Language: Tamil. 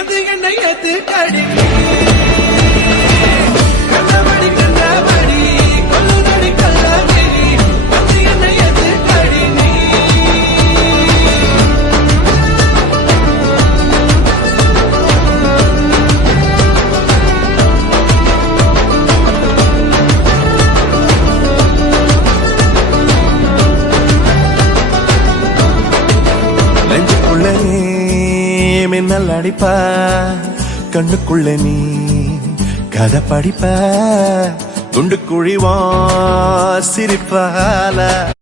வந்து என்னை ஏத்து கடி? உள்ளே மின்னல் அடிப்ப கண்ணுக்குள்ள நீ கதை படிப்ப துண்டு குழிவா சிரிப்பால